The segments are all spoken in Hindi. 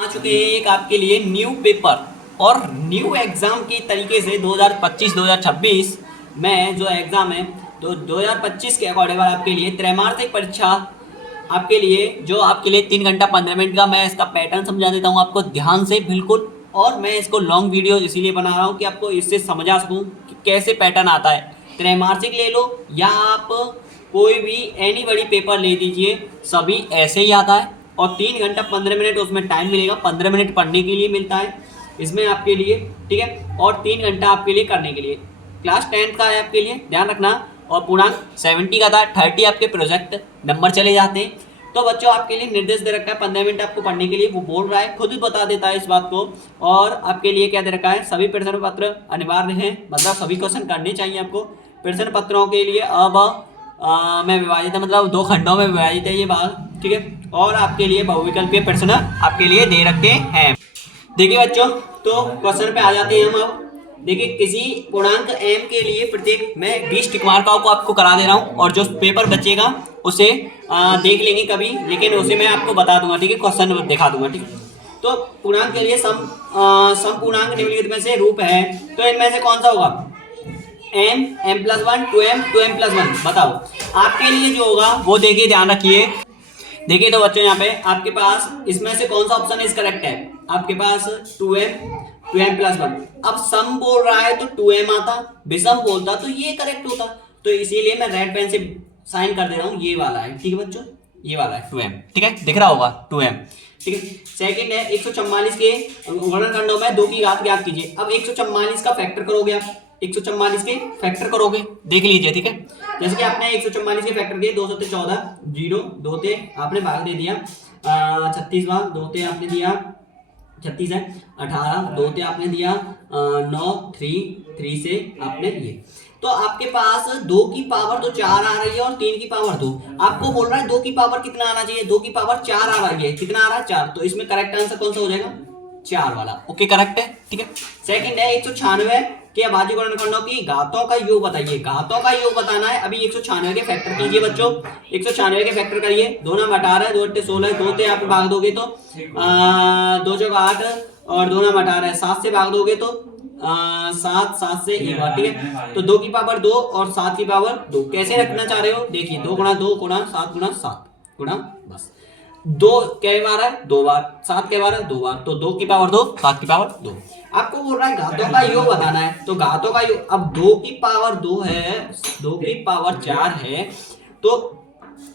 आ चुके हैं एक आपके लिए न्यू पेपर और न्यू एग्ज़ाम के तरीके से 2025-2026 में जो एग्ज़ाम है तो 2025 के अकॉर्डिंग आपके लिए त्रैमासिक परीक्षा आपके लिए जो आपके लिए 3 घंटा 15 मिनट का मैं इसका पैटर्न समझा देता हूँ आपको ध्यान से बिल्कुल। और मैं इसको लॉन्ग वीडियो इसीलिए बना रहा हूँ कि आपको इससे समझा सकूँ कि कैसे पैटर्न आता है। त्रैमासिक ले लो या आप कोई भी एनी बड़ी पेपर ले दीजिए, सभी ऐसे ही आता है। और 3 घंटा 15 मिनट उसमें टाइम मिलेगा, 15 मिनट पढ़ने के लिए मिलता है इसमें आपके लिए, ठीक है। और 3 घंटा आपके लिए करने के लिए। क्लास 10th का है आपके लिए, ध्यान रखना। और पूर्णांक 70 का था, 30 आपके प्रोजेक्ट नंबर चले जाते हैं। तो बच्चों आपके लिए निर्देश दे रखा है 15 मिनट आपको पढ़ने के लिए, वो बोल रहा है, खुद ही बता देता है इस बात को। और आपके लिए क्या दे रखा है, सभी प्रश्न पत्र अनिवार्य हैं, मतलब सभी क्वेश्चन करने चाहिए आपको। प्रश्न पत्रों के लिए अब में विभाजित है, मतलब 2 खंडों में विभाजित है ये बात, ठीक है। और आपके लिए बहुविकल्पीय प्रश्न आपके लिए दे रखे हैं। देखिए बच्चों, तो क्वेश्चन पे आ जाते हैं हम अब। देखिए किसी पूर्णांक m के लिए प्रत्येक मैं 20 टिकमार्काओं को आपको करा दे रहा हूँ, और जो पेपर बचेगा उसे देख लेंगे कभी, लेकिन उसे मैं आपको बता दूंगा, ठीक है, क्वेश्चन दिखा दूंगा, ठीक है। तो पूर्णांक के लिए सम पूर्णांक निम्नलिखित में से रूप है, तो इनमें से कौन सा होगा, m m+1 2m+1, बताओ आपके लिए जो होगा वो। देखिए ध्यान रखिए, देखिए तो बच्चों यहाँ पे आपके पास इसमें से कौन सा ऑप्शन इज करेक्ट है, आपके पास 2m+1। अब सम बोल रहा है तो 2m आता, विषम बोलता तो ये करेक्ट होता। तो इसीलिए मैं रेड पेन से साइन कर दे रहा हूँ, ये वाला है, ठीक है बच्चों, ये वाला है 2m, ठीक है, दिख रहा होगा 2m, ठीक है। सेकंड है 144 के वर्णनखंडों में 2 की घात ज्ञात कीजिए। अब 144 का फैक्टर करोगे आप, 144 के फैक्टर करोगे, देख लीजिए, ठीक है। जैसे कि आपने 144 के फैक्टर दिए, 2 सत्ते 14, 0 2 ते आपने भाग दे दिया, 36 भाग 2 ते आपने दिया 36 है, 18 2 ते आपने दिया 9 3 से आपने ये। तो आपके पास 2 की पावर तो 4 आ रही है और 3 की पावर 2। आपको बोल रहा है 2 की पावर कितना आना चाहिए, 2 की पावर 4 आ रही है, कितना आ रहा है 4। तो इसमें करेक्ट आंसर कौन सा हो जाएगा, 4 वाला, ओके करेक्ट है, ठीक है। सेकंड है 196 के अभाज्य गुणनखंडों की घातों का योग बताइए। घातों का योग बताना है, अभी 196 के फैक्टर कीजिए बच्चों, 196 के फैक्टर करिए, 2 नाम 18 2 8 16, 2 ते आप भाग दोगे तो 2 चौका 8 और 2 नाम 18, 7 से भाग दोगे तो 7 7 से 1 बार, ठीक है। तो 2 की पावर 2 और 7 की पावर 2 कैसे रखना चाह रहे हो, देखिए 2 गुणा 2 गुणा 7 गुणा 7 गुणा बस 2 कै बार है 2 बार, 7 कै बार है 2 बार, तो 2 की पावर 2 7 की पावर 2। आपको बोल रहा है घातों का योग बताना है, तो घातों का योग, अब 2 की पावर 2 है, 2 की पावर 4 है, तो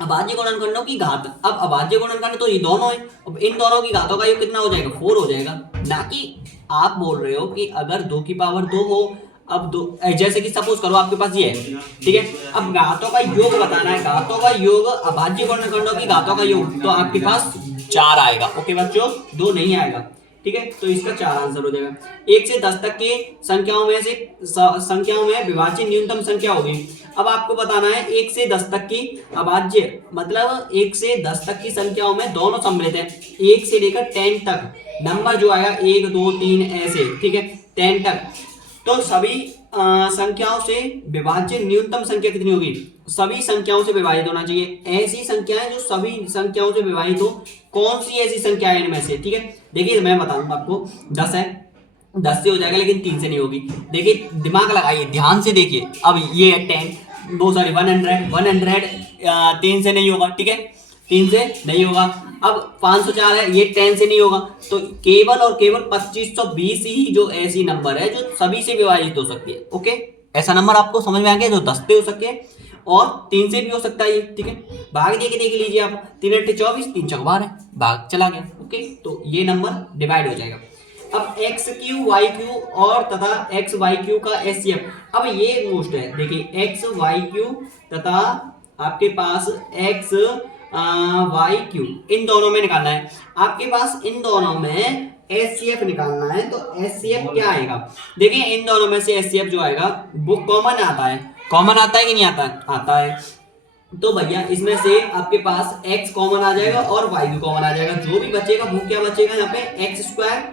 अभाज्य गुणनखंडों की घात, अब अभाज्य गुणनखंड तो ये दोनों है, अब इन दोनों की घातों का योग कितना हो जाएगा, 4 हो जाएगा। ना कि आप बोल रहे हो कि अगर 2 की पावर 2 हो, अब 2 जैसे कि सपोज करो आपके पास ये है, ठीक है। अब घातों का योग बताना है, घातों का योग, अभाज्य गुणनखंडों की घातों का योग, तो आपके पास 4 आएगा, ओके बच्चों, 2 नहीं आएगा, ठीक है। तो इसका 4 आंसर हो जाएगा। 1 से 10 तक की संख्याओं में से संख्याओं में विभाज्य न्यूनतम संख्या होगी। अब आपको बताना है 1 से 10 तक की अभाज्य, मतलब 1 से 10 तक की संख्याओं में दोनों सम्मिलित है, 1 से लेकर 10 तक नंबर जो आएगा 1 2 3 ऐसे, ठीक है, 10 तक। तो सभी संख्याओं से विभाज्य न्यूनतम संख्या कितनी होगी, सभी संख्याओं से विभाजित होना चाहिए। ऐसी संख्याएं जो सभी संख्याओं से विभाजित हो, कौन सी ऐसी संख्या है इनमें से, ठीक है। देखिए मैं बताऊंगा आपको, 10 है, 10 से हो जाएगा, लेकिन 3 से नहीं होगी। देखिए दिमाग लगाइए, ध्यान से देखिए, अब ये है 10, वो सॉरी 100 3 से नहीं होगा, ठीक है, 3 से नहीं होगा। अब 504 है, ये 10 से नहीं होगा, तो केवल और केवल 2520 ही जो ऐसी नंबर है जो सभी से विभाजित हो सकती है, ओके। ऐसा नंबर आपको समझ में आ गया जो 10 से हो सके और 3 से भी हो सकता है ये, ठीक है। भाग दे के देख लीजिए आप, 3 8 24, 3 चौक 12 है, भाग चला गया, ओके। तो ये नंबर डिवाइड हो जाएगा। अब एक्स क्यू वाई क्यू और तथा एक्स वाई क्यू का एचसीएफ, अब ये मोस्ट है, देखिए एक्स वाई क्यू तथा आपके पास एक्स वाई क्यू, इन दोनों में निकालना है आपके पास, इन दोनों में एचसीएफ निकालना है। तो एचसीएफ क्या आएगा, देखिए इन दोनों में से एचसीएफ जो आएगा वो कॉमन आता है, कॉमन आता है कि नहीं आता है, आता है। तो भैया इसमें से आपके पास x कॉमन आ जाएगा और y भी कॉमन आ जाएगा, जो भी बचेगा वो क्या बचेगा, यहाँ पे x square,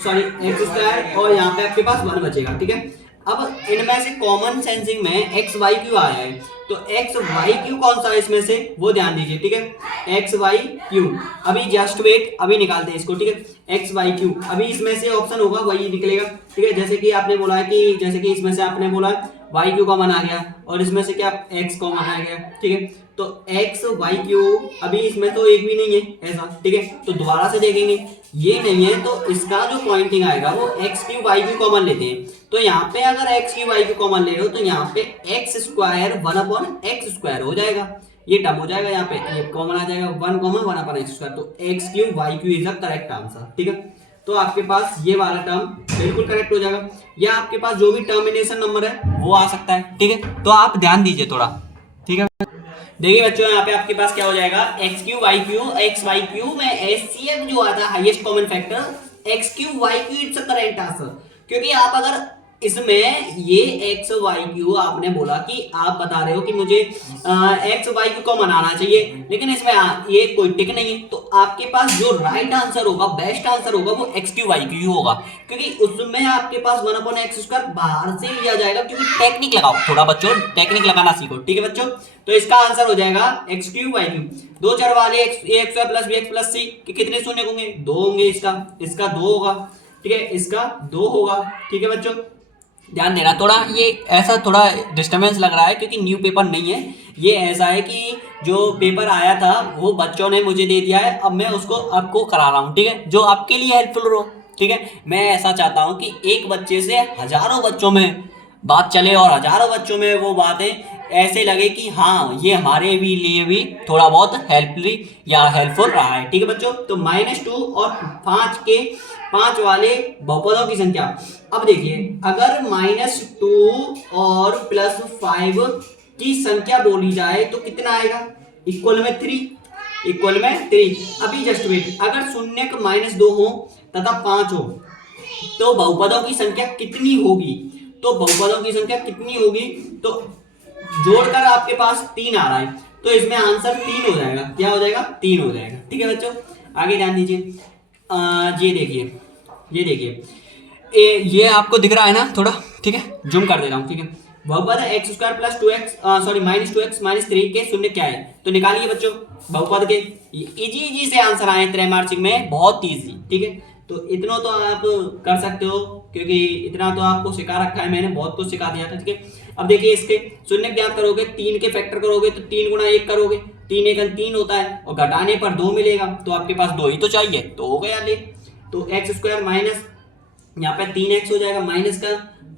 sorry x square, और यहाँ पे आपके पास 1 बचेगा, ठीक है। अब इनमें से कॉमन सेंसिंग में एक्स वाई क्यू आया है, तो एक्स वाई क्यू कौन सा है इसमें से वो ध्यान दीजिए, ठीक है। एक्स वाई क्यू, अभी जस्ट वेट, अभी निकालते हैं इसको, ठीक है। एक्स वाई क्यू, अभी इसमें से ऑप्शन होगा वही निकलेगा, ठीक है। जैसे कि आपने बोला है कि जैसे कि इसमें से आपने बोला वाई क्यू कॉमन आ गया और इसमें से क्या एक्स कॉमन आ गया, ठीक है। तो एक्स वाई क्यू, अभी इसमें तो एक भी नहीं है ऐसा, ठीक है। तो दोबारा से देखेंगे, ये नहीं है तो इसका जो पॉइंटिंग आएगा वो x q y q common लेते हैं। तो यहाँ पे अगर x q y q common ले रहे हो तो यहाँ पे x square one upon x square हो जाएगा, ये टर्म हो जाएगा, यहाँ पे ये कॉमन आ जाएगा, one common one upon x square. तो x q y q is the correct answer, ठीक है। तो आपके पास ये वाला टर्म बिल्कुल करेक्ट हो जाएगा, या आपके पास जो भी टर्मिनेशन नंबर है वो आ सकता है, ठीक है। तो आप ध्यान दीजिए थोड़ा, ठीक है। देखिए बच्चों, यहाँ पे आपके पास क्या हो जाएगा, x q y q, x y q में एचसीएफ जो आता है highest common factor x q y q, it's correct answer. क्योंकि आप अगर इसमें ये एक्स वाई क्यू आपने बोला कि आप बता रहे हो कि मुझे एक्स वाई क्यू को मनाना चाहिए, लेकिन इसमें ये कोई टिक नहीं है, तो आपके पास जो राइट आंसर होगा, बेस्ट आंसर होगा वो एक्स क्यू वाई क्यू होगा, क्योंकि उसमें आपके पास वन अपॉन एक्स स्क्वायर बाहर से लिया जाएगा। क्योंकि टेक्निक लगाओ थोड़ा बच्चों, टेक्निक लगाना सीखो, ठीक है बच्चों। तो इसका आंसर हो जाएगा एक्स क्यू वाई क्यू, दो चर वाले x a x plus b x plus c के कितने शून्य होंगे, दो होंगे, इसका दो होगा, ठीक है, इसका दो होगा, ठीक है बच्चों। ध्यान देना थोड़ा, ये ऐसा थोड़ा डिस्टर्बेंस लग रहा है क्योंकि न्यू पेपर नहीं है, ये ऐसा है कि जो पेपर आया था वो बच्चों ने मुझे दे दिया है, अब मैं उसको आपको करा रहा हूँ, ठीक है, जो आपके लिए हेल्पफुल हो, ठीक है। मैं ऐसा चाहता हूँ कि एक बच्चे से हजारों बच्चों में बात चले और हजारों बच्चों में वो बातें ऐसे लगे कि हाँ ये हमारे भी लिए भी थोड़ा बहुत हेल्पफुल रहा है, ठीक है बच्चों। तो -2 और 5 के 5 वाले बहुपदों की संख्या, अब देखिए अगर -2 और +5 की संख्या बोली जाए तो कितना आएगा, इक्वल में 3, इक्वल में 3। अभी जस्ट वेट, अगर शून्य -2 हो तथा 5 हो तो बहुपदों की संख्या कितनी होगी, तो बहुपदों की संख्या कितनी होगी, तो जोड़कर आपके पास 3 आ रहा है, तो इसमें आंसर 3 हो जाएगा, क्या हो जाएगा, 3 हो जाएगा, ठीक है बच्चों। आगे ध्यान दीजिए, ये देखिए, ये देखिए, ये आपको दिख रहा है ना थोड़ा, ठीक है, जूम कर दे रहा हूँ, ठीक है। बहुपद है x square plus 2x sorry -2x -3 के शून्य क्या है, तो निकालिए बच्चों बहुपद के, इजी से आंसर आए त्रैमासिक में, बहुत इजी, ठीक है। तो इतना तो आप कर सकते हो क्योंकि इतना तो आपको सिखा रखा है मैंने, बहुत कुछ सिखा दिया था, ठीक है। अब देखिए इसके शून्य ज्ञात करोगे, 3 के फैक्टर करोगे तो 3 गुणा 1 करोगे, 3 1 3 होता है और घटाने पर 2 मिलेगा, तो आपके पास 2 ही तो चाहिए, तो हो गया ले। तो एक्स स्क्वायर माइनस यहाँ पे 3x हो जाएगा, माइनस का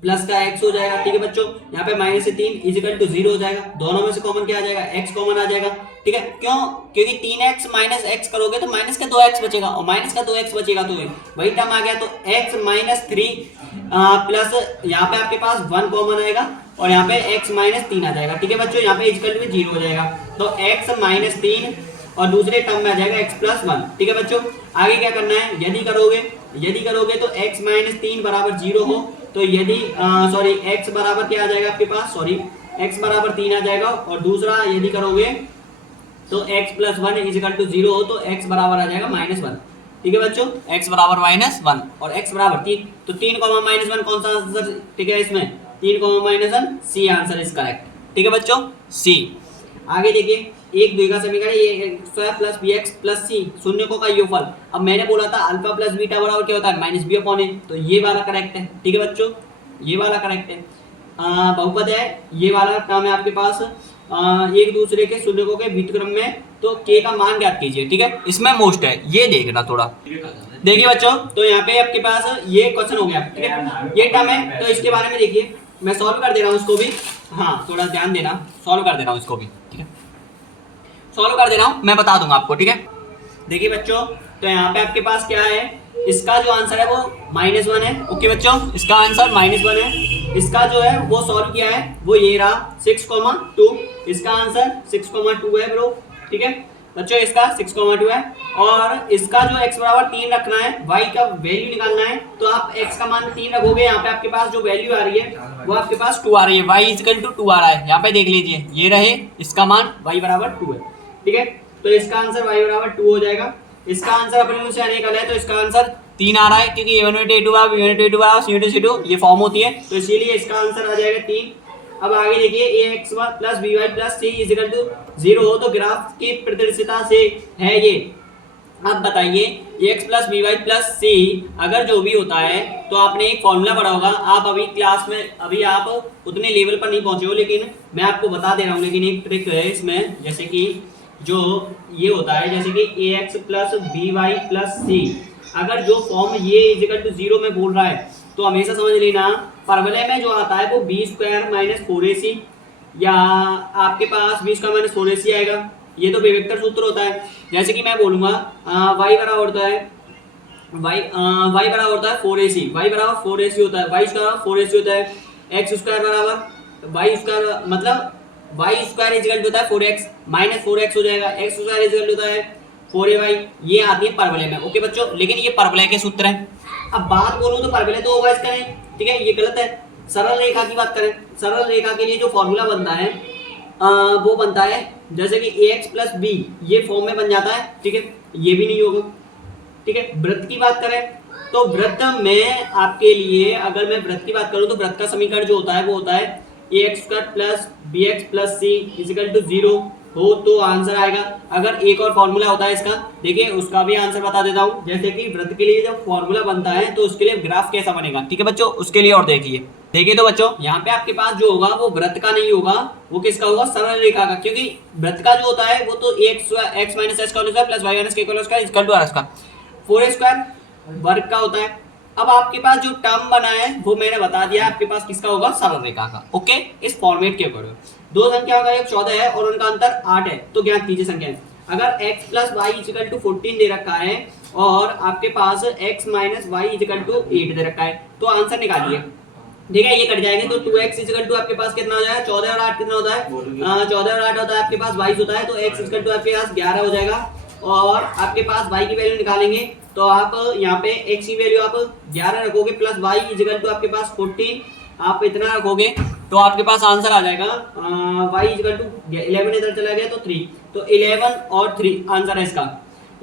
प्लस का x हो जाएगा, ठीक है बच्चों। यहाँ पे माइनस से 3 इजिकल टू 0 हो जाएगा, दोनों में से कॉमन क्या आ जाएगा, x कॉमन आ जाएगा, ठीक है। क्यों, क्योंकि 3x माइनस x करोगे तो माइनस का 2x बचेगा और माइनस का 2x बचेगा तो वही टर्म आ गया। तो x -3 प्लस यहाँ पे आपके पास 1 कॉमन आएगा और यहाँ पे x -3 आ जाएगा, ठीक है बच्चों। यहाँ पे इजिकल टू 0 हो जाएगा, तो x -3 और दूसरे टर्म में आ जाएगा x + 1, ठीक है बच्चों। आगे क्या करना है, यदि करोगे तो x -3 बराबर 0 हो तो यदि सॉरी x बराबर क्या आ जाएगा आपके पास, सॉरी x बराबर 3 आ जाएगा, और दूसरा यदि करोगे तो x + 1 = 0 हो तो x बराबर आ जाएगा -1, ठीक है बच्चों। x बराबर -1 और x बराबर 3, तो 3 -1 कौन सा आंसर, ठीक है, इसमें 3 -1 सी आंसर इज करेक्ट, ठीक है बच्चों, सी। आगे देखिए, एक द्विघात समीकरण a² + bx + c शून्यकों का योगफल। अब मैंने बोला था अल्फा प्लस बीटा बराबर क्या होता है, -b/a, तो ये वाला करेक्ट है, ठीक है बच्चों, ये वाला करेक्ट है। बहुपद है, ये वाला टर्म है आपके पास एक दूसरे के शून्यकों के व्युत्क्रम में, तो k का मान ज्ञात कीजिए, ठीक है, इसमें मोस्ट है, ये देखना थोड़ा। देखिए बच्चों, तो यहाँ पे आपके पास ये क्वेश्चन हो गया, ठीक है, ये टर्म है, तो इसके बारे में देखिए, मैं सॉल्व कर दे रहा हूँ इसको भी, हाँ थोड़ा ध्यान देना, सॉल्व कर दे रहा हूँ इसको भी, ठीक है, सॉल्व कर दे रहा हूँ, मैं बता दूंगा आपको, ठीक है। देखिए बच्चों, तो यहाँ पे आपके पास क्या है, इसका जो आंसर है वो -1 है, ओके बच्चों, इसका आंसर -1 है। इसका जो है वो सॉल्व किया है वो ये रहा 6,2, इसका आंसर 6,2 है ब्रो, ठीक है बच्चों, इसका 6,2 है। और इसका जो x बराबर 3 रखना है, y का वैल्यू निकालना है, तो आप x का मान 3 रखोगे, यहाँ पे आपके पास जो वैल्यू आ रही है वो आपके पास 2 आ रही है, y = 2 आ रहा है, यहाँ पे देख लीजिए, ये रहे इसका मान y बराबर 2 है, ठीक है। तो इसका आंसर y बराबर 2 हो जाएगा। इसका आंसर अपने से निकल है, तो इसका आंसर 3 आ रहा है, क्योंकि a1 a2 b1 a2 c1 c2 ये फॉर्म होती है, तो इसीलिए इसका आंसर आ जाएगा 3। अब आगे देखिए ax1 plus by plus c equal to 0 हो तो ग्राफ की प्रदर्शिता से है ये। अब बताइए ax plus by plus c अगर जो भी होता है तो आपने एक फॉर्मूला पढ़ा होगा, आप अभी क्लास में अभी आप उतने लेवल पर नहीं पहुंचे हो, लेकिन मैं आपको बता दे रहा हूँ। लेकिन एक ट्रिक है इसमें, जैसे कि जो ये होता है, जैसे कि ax plus by plus c अगर जो फॉर्म ये इजिकल टू 0 में बोल रहा है तो हमेशा समझ लेना परवलय में जो आता है वो बी स्क्वायर माइनस 4ac या आपके पास बी स्क्वायर माइनस 4ac आएगा। ये तो विवेक्टर सूत्र होता है। जैसे कि मैं बोलूंगा y बराबर होता है y बराबर होता है 4ac, y बराबर 4ac होता है, y स्क्वायर 4ac होता है, x स्क्वायर बराबर y स्क्वायर मतलब y स्क्वायर इजिकल होता है 4x माइनस 4x हो जाएगा, x स्क्वायर इजिकल होता है 4ay। ये आती है परवलय में। ओके बच्चों, लेकिन ये परवलय के सूत्र हैं। अब बात बोलूं तो परवलय तो होगा इसका नहीं, ठीक है, ये गलत है। सरल रेखा की बात करें, सरल रेखा के लिए जो फॉर्मूला बनता है वो बनता है जैसे कि ax प्लस बी ये फॉर्म में बन जाता है, ठीक है, ये भी नहीं होगा, ठीक है। वृत्त की बात करें तो वृत्त में आपके लिए अगर मैं वृत्त की बात करूं तो वृत्त का समीकरण जो होता है वो होता है ax square plus bx plus c equal to 0 हो तो आंसर आएगा। अगर एक और फॉर्मूला होता है इसका, देखिए उसका भी आंसर बता देता हूं। जैसे कि वृत्त के लिए जब फॉर्मूला बनता है तो उसके लिए ग्राफ कैसा बनेगा, ठीक है बच्चों, उसके लिए और देखिए तो बच्चों यहाँ पे आपके पास जो होगा वो वृत्त का नहीं होगा, वो किसका होगा, सरल रेखा का, क्योंकि वृत्त का जो होता है वो तो x माइनस एस का whole square plus y minus k का whole square equal to r का 4a स्क्वायर वर्ग का होता है। अब आपके पास जो टर्म बना है वो मैंने बता दिया, आपके पास किसका होगा, सरल रेखा का। ओके, इस फॉर्मेट के अकॉर्डिंग दो संख्या का एक 14 है और उनका अंतर 8 है, तो ज्ञात कीजिए संख्याएं। अगर x plus y equal to 14 दे रखा है और आपके पास x minus y equal to 8 दे रखा है, तो आंसर निकालिए। ठीक है, ये कट जाएंगे तो 2x इजिकल टू आपके पास कितना हो जाएगा, 14 और 8 कितना होता है, 14 और 8 होता है आपके पास 22 होता है, तो x इजिकल टू आपके पास 11 हो जाएगा। और आपके पास y की वैल्यू निकालेंगे तो आप यहाँ पे x की वैल्यू आप 11 रखोगे प्लस y इजिकल टू आपके पास 14 आप इतना रखोगे तो आपके पास आंसर आ जाएगा y इजिकल टू 11 इधर चला गया तो 3, तो 11 और 3 आंसर है इसका,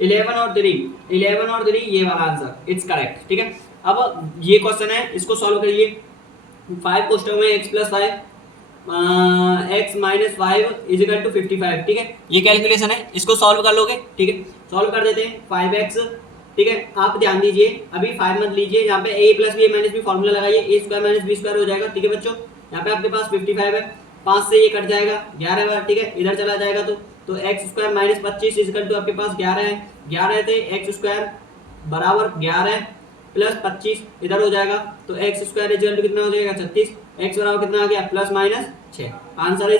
11 और 3 ये वाला आंसर इट्स करेक्ट। ठीक है, अब ये क्वेश्चन है, इसको सॉल्व करिए। 5 क्वेश्चन में x plus 5 x minus 5 equal to 55, ठीक है, ये कैलकुलेशन है, इसको सॉल्व कर लोगे। ठीक है, सॉल्व कर देते हैं 5x। ठीक है, आप ध्यान दीजिए अभी 5 मत लीजिए, यहाँ पे a plus b minus b formula लगाइए, a square minus b square हो जाएगा। ठीक है बच्चों, यहाँ पे आपके पास 55 है, 5 से ये कट जाएगा 11 बार, ठीक है, इधर चला जाएगा तो x square minus 25 equal to आपके पास 11 है, 11 थे x स्क्वायर बराबर 11 प्लस 25 इधर हो जाएगा, तो x स्क्वायर इजिकल टू कितना हो जाएगा 36, x बराबर कितना आ गया प्लस माइनस 6, आंसर है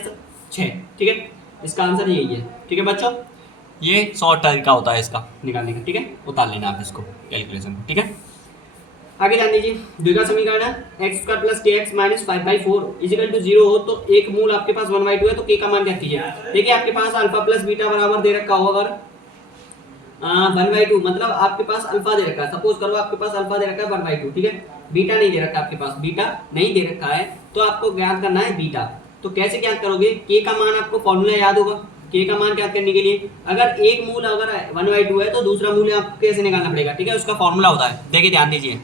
6। ठीक है, इसका आंसर यही है। ठीक है बच्चों, ये शॉर्ट तरीका होता है इसका निकालने का। ठीक है, उतार लेना आप इसको कैलकुलेशन को। ठीक है, आगे ध्यान दीजिए, द्विघात समीकरण है x स्क्वायर प्लस के एक्स माइनस 5/4 इजिकल टू 0 हो तो एक मूल आपके पास 1/2 है, तो k का मान क्या कीजिए। देखिए आपके पास अल्फा प्लस बीटा बराबर दे रखा हो, अगर 1/2 मतलब आपके पास अल्फा दे रखा है, सपोज करो आपके पास अल्फा दे रखा है 1/2, ठीक है, बीटा नहीं दे रखा, आपके पास बीटा नहीं दे रखा है, तो आपको ज्ञात करना है बीटा। तो कैसे ज्ञात करोगे, k का मान आपको फॉर्मूला याद होगा, k का मान ज्ञात करने के लिए अगर एक मूल अगर 1/2 है तो दूसरा मूल आपको कैसे निकालना पड़ेगा। ठीक है, उसका फॉर्मूला होता है, देखिए ध्यान दीजिए,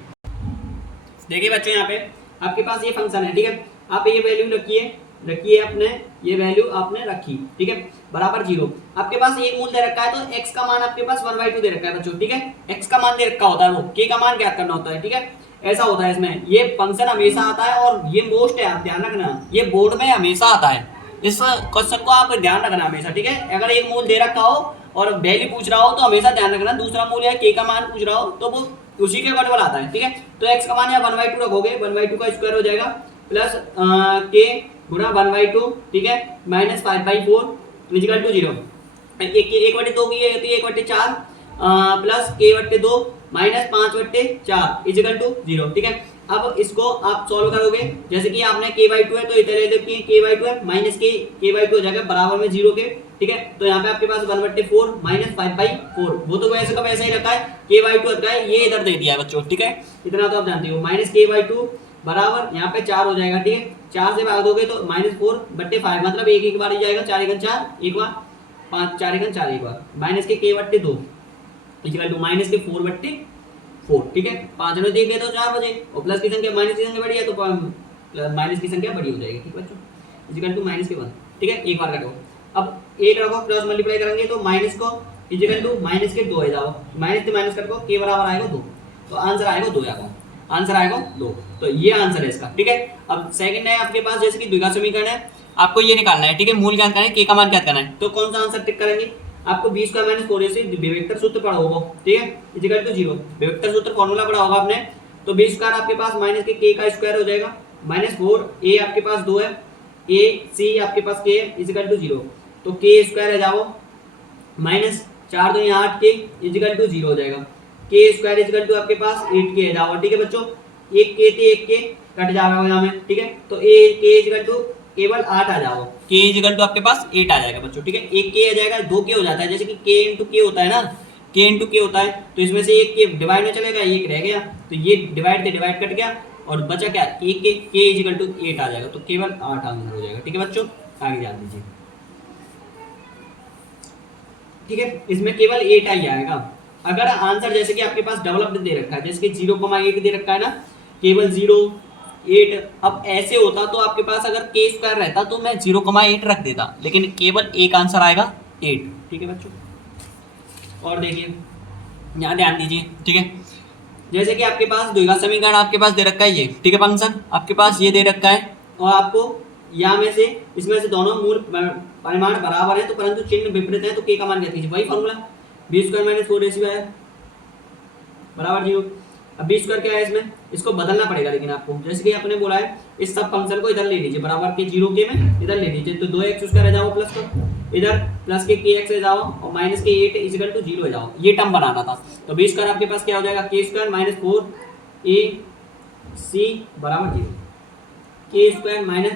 देखिए बच्चों यहाँ पे आपके पास ये फंक्शन है, ठीक है, आप ये वैल्यू रखिए अपने, ये वैल्यू आपने रखी, ठीक है, बराबर 0। आपके पास एक मूल दे रखा है तो x का मान आपके पास 1/2 दे रखा है बच्चों। ठीक है, x का मान दे रखा होता है, वो k का मान ज्ञात करना होता है। ठीक है, ऐसा होता है इसमें, ये फंक्शन हमेशा आता है और ये मोस्ट है, आप ध्यान रखना, ये बोर्ड में हमेशा आता है, इस क्वेश्चन को आप ध्यान रखना हमेशा। ठीक है, अगर एक मूल दे रखा हो और वैल्यू पूछ रहा हो तो हमेशा ध्यान रखना, दूसरा मूल है k का मान पूछ रहा हो तो वो उसी के अकॉर्डिंग आता है। ठीक है, तो x का मान यहाँ 1/2 रखोगे, 1/2 का स्क्वायर हो जाएगा प्लस k गुना 1/2, ठीक है, माइनस 5/4 इजिकल टू 0, 1/2 की ये होती है 1/4 plus k/2 minus 5/4 is equal to 0। ठीक है, अब इसको आप सॉल्व करोगे, जैसे कि आपने k/2 है तो इधर k/2 है माइनस k/2 हो जाएगा बराबर में 0 के। ठीक है, तो यहाँ पे आपके पास 1/4 माइनस 5/4, वो तो वैसे का वैसा ही रखा है, k/2 रखा है, ये इधर दे दिया है बच्चों। ठीक है, इतना तो आप जानते हो, माइनस k/2 बराबर यहाँ पे 4 हो जाएगा। ठीक है, 4 से भाग दोगे तो -4/5 मतलब एक बार ही जाएगा, 4 × 4 एक बार, 5 4 × 4 एक बार, माइनस के k/2 इक्वल टू माइनस के 4/4, ठीक है। 5 ने देख गए तो 4 बजे, और प्लस की संख्या माइनस की संख्या बड़ी है तो माइनस की संख्या बड़ी हो जाएगी, ठीक है बच्चों। इक्वल टू माइनस के 1, ठीक है। एक बार करो, अब एक रखो, क्रॉस मल्टीप्लाई करेंगे तो माइनस को इक्वल टू माइनस के 2 है जाओ, माइनस से माइनस करो, के बराबर आएगा 2, तो आंसर आएगा 2 आएगा, आंसर आएगा 2। तो ये आंसर है इसका, ठीक है। अब सेकंड है आपके पास, जैसे कि द्विघात समीकरण है, आपको ये निकालना है, ठीक है। मूल ज्ञात करना है, के का मान ज्ञात करना है, तो कौन सा आंसर टिक करेंगे, आपको b स्क्वायर माइनस 4ac विवेक्तर सूत्र पढ़ा होगा, ठीक है, इक्वल टू 0, विवेक्तर सूत्र फॉर्मूला पढ़ा होगा आपने। तो b स्क्वायर आपके पास माइनस के k का स्क्वायर हो जाएगा, माइनस 4a आपके पास 2 है, a c आपके पास k है, इक्वल टू 0, तो k स्क्वायर है जाओ माइनस 4 2 8 के इक्वल टू 0 हो जाएगा, k स्क्वायर इक्वल टू आपके पास 8k है जाओ, ठीक है बच्चों। एक k थे, एक k कट जाएगा यहाँ में, ठीक है। तो a k इक्वल टू केवल 8 आ जाओ, k इक्वल टू आपके पास 8 आ जाएगा बच्चों, ठीक है। एक k आ जाएगा, 2 k हो जाता है, जैसे कि k इंटू k होता है ना, k इंटू k होता है, तो इसमें से एक k डिवाइड में चलेगा, एक रह गया, तो ये डिवाइड से डिवाइड कट गया और बचा क्या, एक k इक्वल टू 8 आ जाएगा, तो केवल 8 आंसर हो जाएगा, ठीक है बच्चों। आगे ध्यान दीजिए, ठीक है, इसमें केवल 8 ही आएगा। अगर आंसर जैसे कि आपके पास डेवलप्ड दे रखा है, जैसे कि 0,8 दे रखा है ना, केवल 0 8, अब ऐसे होता तो आपके पास अगर के स्क्वायर रहता तो मैं 0,8 रख देता, लेकिन केवल एक आंसर आएगा 8, ठीक है बच्चों। और देखिए यहाँ ध्यान दीजिए, ठीक है, जैसे कि आपके पास द्विघात समीकरण आपके पास दे रखा है ये, ठीक है, फंक्शन आपके पास ये दे रखा है, और आपको यहाँ में से इसमें से दोनों मूल परिमाण बराबर है, तो परंतु चिन्ह विपरीत है, तो के का मान ज्ञात कीजिए, वही formula b square minus 4ac है बराबर 0। अब b स्क्वायर क्या है, इसमें इसको बदलना पड़ेगा, लेकिन आपको जैसे कि आपने बोला है इस सब फंक्शन को इधर ले लीजिए, बराबर के 0 के में इधर ले लीजिए, तो 2x स्क्वायर है जाओ, प्लस को इधर प्लस के kx है जाओ, और माइनस के 8 इक्वल टू 0 है जाओ, ये टर्म बनाना था। तो b स्क्वायर आपके पास क्या हो जाएगा, k स्क्वायर माइनस 4ac बराबर 0, k स्क्वायर माइनस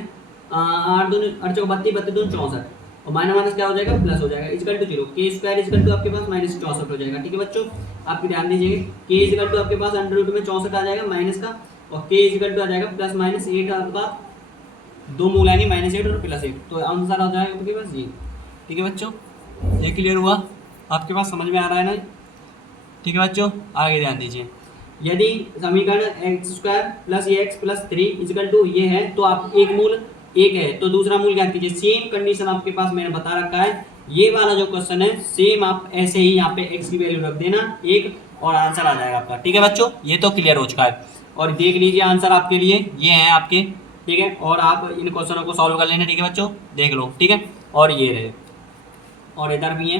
8 2 8 चौक 32 32 2 64, और माइनस माइनस क्या हो जाएगा, प्लस हो जाएगा, इक्वल टू 0, के स्क्वायर इक्वल टू आपके पास माइनस 64 हो जाएगा, ठीक है बच्चों। आपके ध्यान दीजिए, के इक्वल टू आपके पास अंडर रूट में 64 आ जाएगा माइनस का, और के इक्वल टू आ जाएगा प्लस माइनस 8 आपका, दो मूल आएंगे माइनस 8 और प्लस 8, तो आंसर आ जाएगा आपके पास ये, ठीक है बच्चों। ये क्लियर हुआ, आपके पास समझ में आ रहा है ना, ठीक है बच्चों। आगे ध्यान दीजिए, यदि समीकरण x square plus x plus 3 equal to ये है, तो आप एक मूल एक है तो दूसरा मूल ज्ञात कीजिए। सेम कंडीशन आपके पास मैंने बता रखा है, ये वाला जो क्वेश्चन है सेम आप ऐसे ही यहाँ पे x की वैल्यू रख देना एक, और आंसर आ जाएगा आपका, ठीक है बच्चों। ये तो क्लियर हो चुका है, और देख लीजिए आंसर आपके लिए ये है आपके, ठीक है, और आप इन क्वेश्चनों को सॉल्व कर लेना, ठीक है बच्चों, देख लो, ठीक है। और ये रहे, और इधर भी है,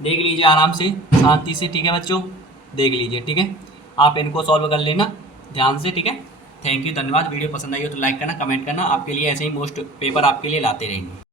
देख लीजिए आराम से शांति से, ठीक है बच्चों, देख लीजिए, ठीक है, आप इनको सॉल्व कर लेना ध्यान से, ठीक है। थैंक यू, धन्यवाद। वीडियो पसंद आई हो तो लाइक करना, कमेंट करना, आपके लिए ऐसे ही मोस्ट पेपर आपके लिए लाते रहेंगे।